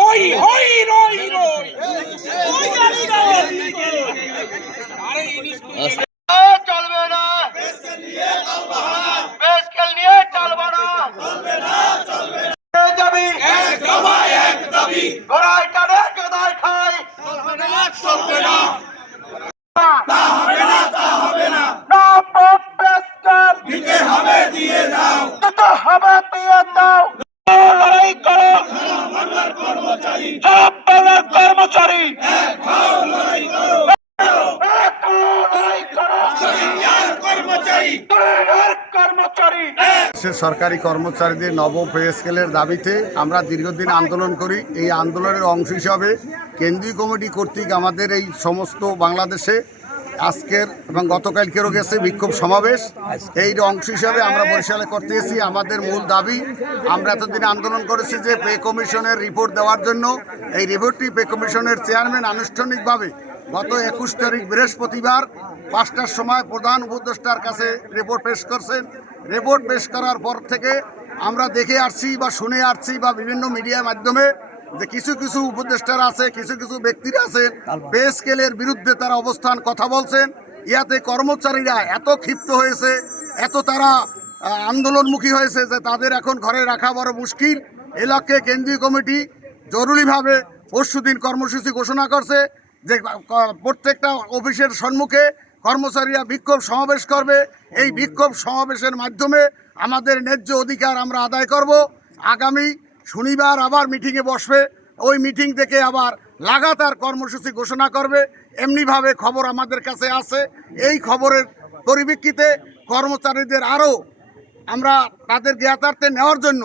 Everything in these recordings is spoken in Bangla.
হই হই রই রই চলবে না, বেসকেল নিয়ে চলবে না, যাবি ঘোড়ায় টানে গদায় খায়, লড়াই করো সব বাংলার কর্মচারী, কর্মচারী সরকারি কর্মচারীদের নব পে স্কেলের দাবিতে আমরা দীর্ঘদিন আন্দোলন করি। এই আন্দোলনের অংশ হিসাবে কেন্দ্রীয় কমিটি কর্তৃক আমাদের এই সমস্ত বাংলাদেশে আজকের এবং গতকালকেরও গেছে বিক্ষোভ সমাবেশ। এই অংশ হিসাবে আমরা বরিশালে করতে এসেছি। আমাদের মূল দাবি, আমরা এতদিন আন্দোলন করেছি যে পে কমিশনের রিপোর্ট দেওয়ার জন্য। এই রিপোর্টটি পে কমিশনের চেয়ারম্যান আনুষ্ঠানিকভাবে গত 21 তারিখ বৃহস্পতিবার 5টার সময় প্রধান উপদেষ্টার কাছে রিপোর্ট পেশ করছেন। রিপোর্ট পেশ করার পর থেকে আমরা দেখে আসছি বা শুনে আসছি বা বিভিন্ন মিডিয়ার মাধ্যমে যে কিছু কিছু উপদেষ্টারা আছে, কিছু কিছু ব্যক্তিরা আছেন পে স্কেলের বিরুদ্ধে তারা অবস্থান কথা বলছেন। ইয়াতে কর্মচারীরা এত ক্ষিপ্ত হয়েছে, এত তারা আন্দোলনমুখী হয়েছে যে তাদের এখন ঘরে রাখা বড় মুশকিল। এ লক্ষ্যে কেন্দ্রীয় কমিটি জরুরিভাবে পরশুদিন কর্মসূচি ঘোষণা করছে যে প্রত্যেকটা অফিসের সম্মুখে কর্মচারীরা বিক্ষোভ সমাবেশ করবে। এই বিক্ষোভ সমাবেশের মাধ্যমে আমাদের ন্যায্য অধিকার আমরা আদায় করব। আগামী শনিবার আবার মিটিংয়ে বসবে, ওই মিটিং থেকে আবার লাগাতার কর্মসূচি ঘোষণা করবে। এমনিভাবে খবর আমাদের কাছে আছে। এই খবরের পরিপ্রেক্ষিতে কর্মচারীদের আরও আমরা তাদের জ্ঞাতার্থে নেওয়ার জন্য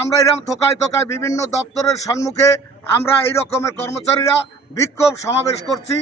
আমরা এরকম থোকায় থোকায় বিভিন্ন দপ্তরের সম্মুখে আমরা এই রকমের কর্মচারীরা বিক্ষোভ সমাবেশ করছি।